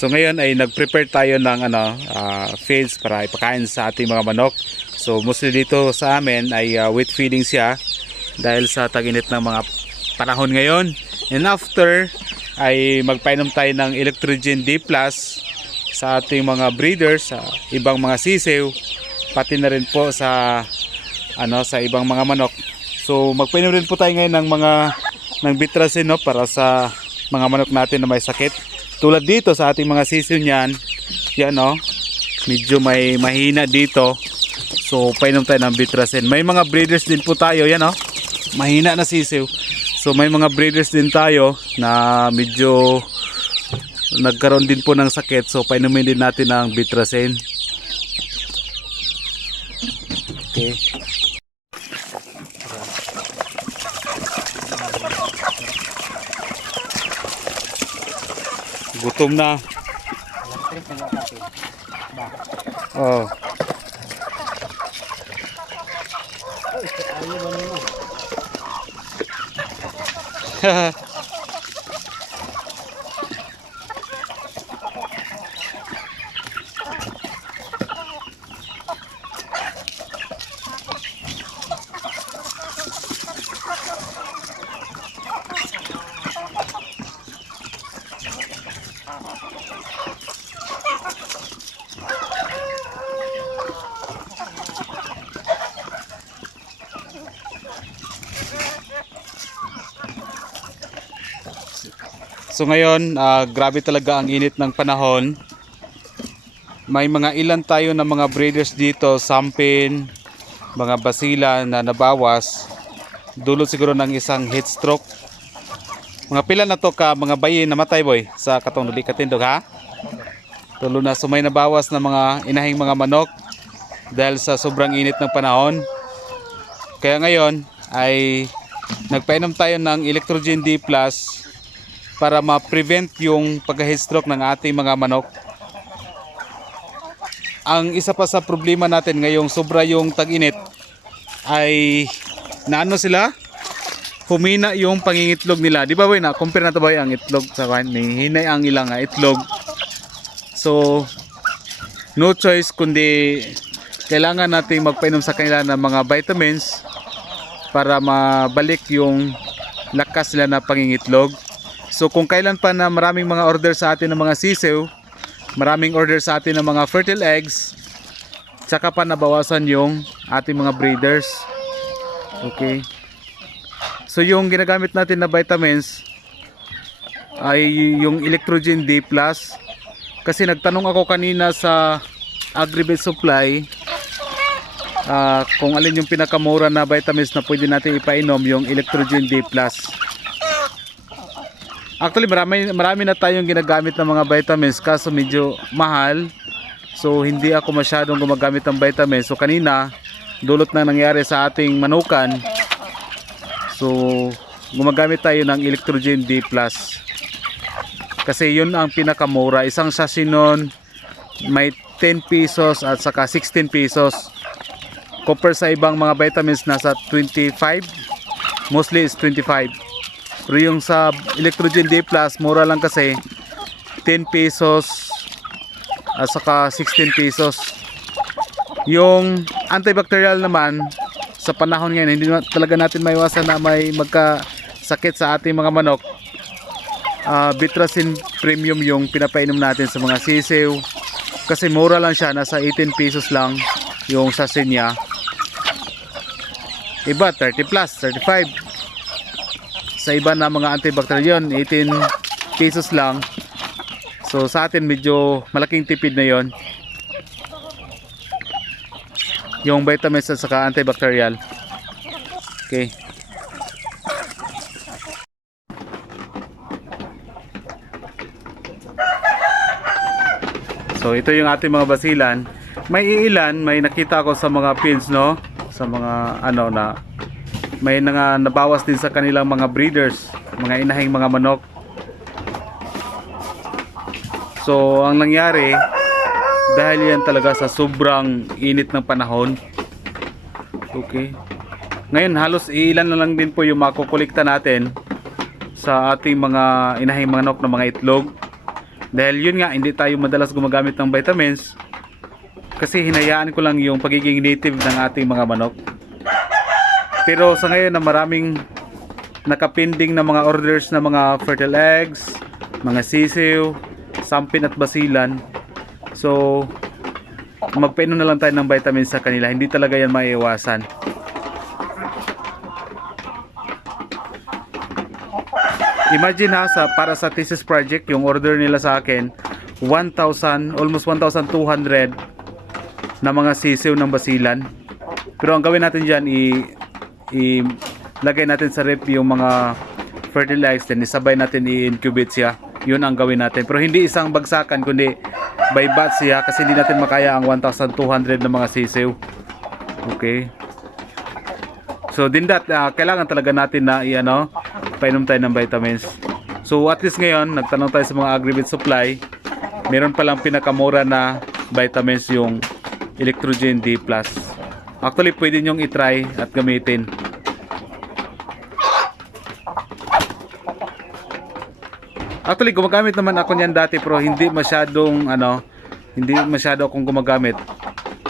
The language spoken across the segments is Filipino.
So ngayon ay nag-prepare tayo ng feeds para ipakain sa ating mga manok. So mostly dito sa amin ay wheat feeding siya dahil sa tag-init ng mga panahon ngayon. And after ay magpainom tayo ng Electrogen D+ sa ating mga breeders, sa ibang mga sisiw, pati na rin po sa sa ibang mga manok. So magpainom rin po tayo ngayon ng Bitrasin, no, para sa mga manok natin na may sakit. Tulad dito sa ating mga sisiw niyan, yan, no, medyo may mahina dito. So painom tayo ng Bitrasin. May mga breeders din po tayo, yan, no, mahina na sisiw. So may mga breeders din tayo na medyo nagkaroon din po ng sakit. So painumin din natin ng Bitrasin. Okay. Gutom na. Oh. So ngayon, grabe talaga ang init ng panahon. May mga ilan tayo na mga breeders dito, sampin, mga basila na nabawas. Dulot siguro ng isang heat stroke. Mga pila na to ka, mga bayi namatay, boy, sa katong nuli katindog, ha? Tulo na, sumay nabawas na mga inahing mga manok dahil sa sobrang init ng panahon. Kaya ngayon ay nagpainom tayo ng Electrogen D+ para ma-prevent yung pagka-heat stroke ng ating mga manok. Ang isa pa sa problema natin ngayong sobra yung tag-init ay naano sila? Humina yung pangingitlog nila. Di ba, boy, na compare na to, boy, ang itlog sa kan, hinay ang ilang itlog. So no choice kundi kailangan nating magpainom sa kanila ng mga vitamins para mabalik yung lakas nila na pangingitlog. So kung kailan pa na maraming mga order sa atin ng mga sisiw, maraming order sa atin ng mga fertile eggs, tsaka pa nabawasan yung ating mga breeders. Okay. So yung ginagamit natin na vitamins ay yung Electrogen D+. Kasi nagtanong ako kanina sa Agrivet Supply kung alin yung pinakamura na vitamins na pwede natin ipainom, yung Electrogen D+. Actually marami na tayong ginagamit ng mga vitamins kaso medyo mahal. So hindi ako masyadong gumagamit ng vitamins. So kanina dulot na nangyari sa ating manukan. So gumagamit tayo ng Electrogen D+. Kasi yun ang pinakamura. Isang sachet nun may 10 pesos at saka 16 pesos. Compare sa ibang mga vitamins nasa 25. Mostly is 25. Pero yung sa Electrogen D+, mura lang kasi 10 pesos at saka 16 pesos. Yung antibacterial naman sa panahon ngayon, hindi talaga natin maiwasan na may magkasakit sa ating mga manok. Bitrasin Premium yung pinapainom natin sa mga sisiw. Kasi mura lang siya, nasa 18 pesos lang yung sachet niya. Iba 30 plus, 35. Sa iba na mga antibacterial yun, 18 pesos lang. So sa atin medyo malaking tipid na yon, yung vitamins at saka antibacterial. Okay. So ito yung ating mga basilan. May iilan, may nakita ko sa mga pins, no, sa mga na may nabawas din sa kanilang mga breeders, mga inahing mga manok. So ang nangyari, dahil yan talaga sa sobrang init ng panahon. Okay. Ngayon halos ilan na lang din po yung makukulikta natin sa ating mga inahing manok na mga itlog. Dahil yun nga, hindi tayo madalas gumagamit ng vitamins kasi hinayaan ko lang yung pagiging native ng ating mga manok. Pero sa ngayon na maraming nakapending na mga orders na mga fertile eggs, mga sisiw, sampin at basilan. So magpainom na lang tayo ng vitamins sa kanila. Hindi talaga yan maiiwasan. Imagine ha, para sa thesis project, yung order nila sa akin 1,000, almost 1,200 na mga sisiw ng basilan. Pero ang gawin natin dyan, lagay natin sa rep yung mga fertile eggs, then isabay natin i-incubate siya. Yun ang gawin natin. Pero hindi isang bagsakan, kundi by batch siya, kasi hindi natin makaya ang 1,200 na mga sisiw. Okay. So din that, kailangan talaga natin na painom tayo ng vitamins. So at least ngayon, nagtanong tayo sa mga Agrivet Supply, meron palang pinakamura na vitamins yung Electrogen D+. Actually, pwede nyong itry at gamitin. Actually, gumagamit naman ako niyan dati, pero hindi masyadong hindi masyado akong gumagamit.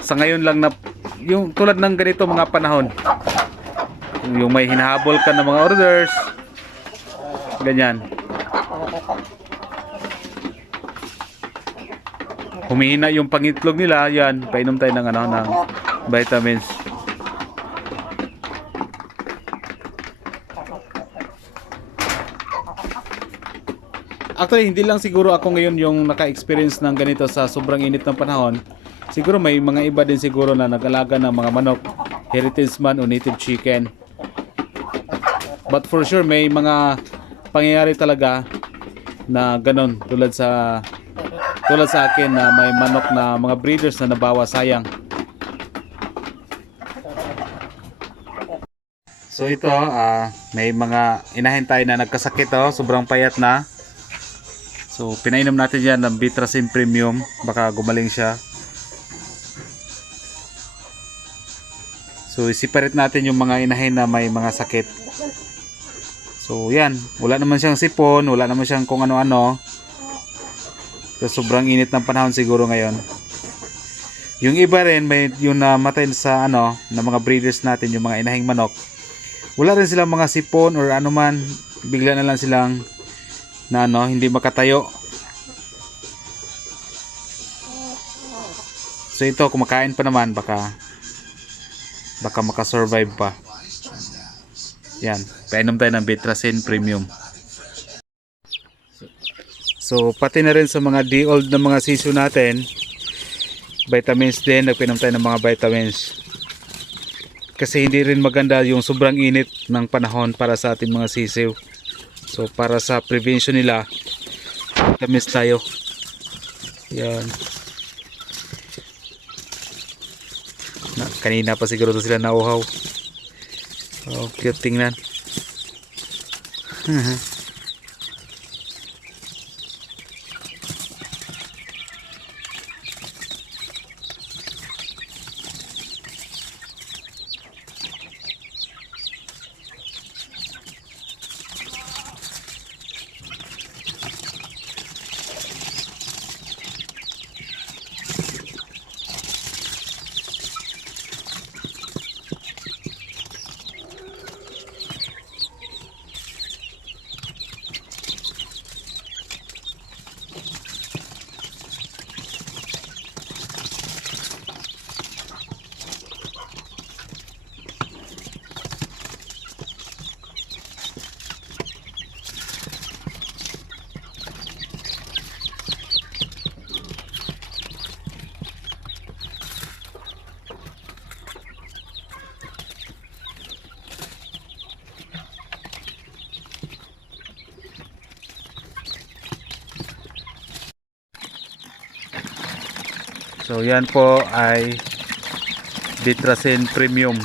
Sa ngayon lang na yung tulad ng ganito mga panahon. Yung may hinahabol ka ng mga orders. Ganyan. Humihina yung pangitlog nila, yan, painom tayo ng ng vitamins. Actually, hindi lang siguro ako ngayon yung naka-experience ng ganito sa sobrang init ng panahon. Siguro may mga iba din siguro na nag-alaga ng mga manok, heritage man o native chicken. But for sure, may mga pangyayari talaga na ganon, tulad sa akin na may manok na mga breeders na nabawa, sayang. So ito, may mga inahin tayo na nagkasakit, sobrang payat na. So pinainom natin yan ng Bitrasin Premium, baka gumaling siya. So i-separate natin yung mga inahin na may mga sakit. So yan, wala naman siyang sipon, wala naman siyang kung ano-ano. So, sobrang init ng panahon siguro ngayon. Yung iba rin, may yung namatay sa na mga breeders natin, yung mga inahing manok. Wala rin silang mga sipon or ano man, bigla na lang silang na hindi makatayo. So ito, kumakain pa naman, baka makasurvive pa. Yan, painom tayo ng Bitrasin Premium. So pati na rin sa mga de-old na mga sisiw natin, vitamins din, nagpainom tayo ng mga vitamins. Kasi hindi rin maganda yung sobrang init ng panahon para sa ating mga sisiw. So para sa prevention nila, vitamins tayo. Yan. Kanina pa siguro sila nauhaw. Oh, cute tingnan. So yan po ay Bitrasin Premium.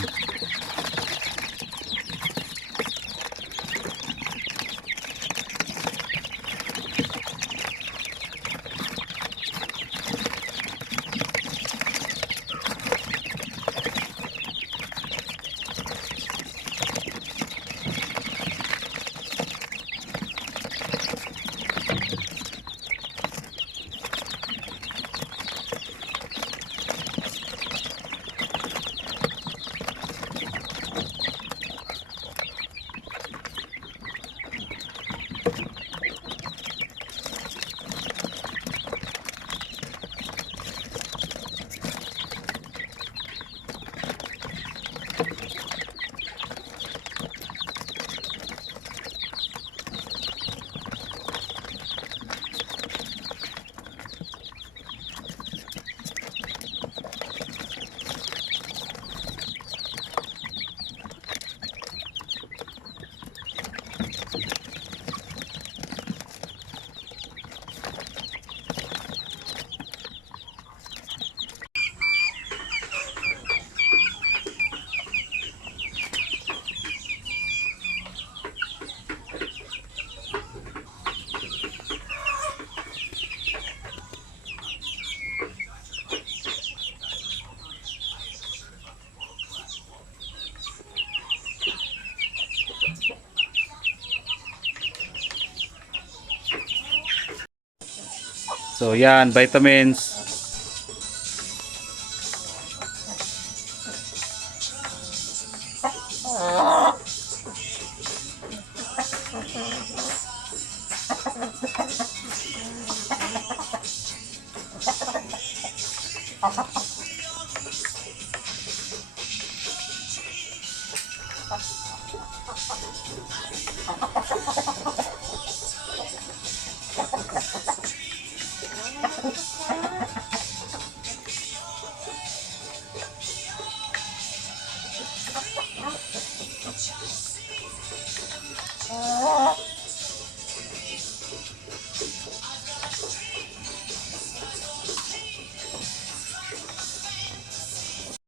So yan, vitamins.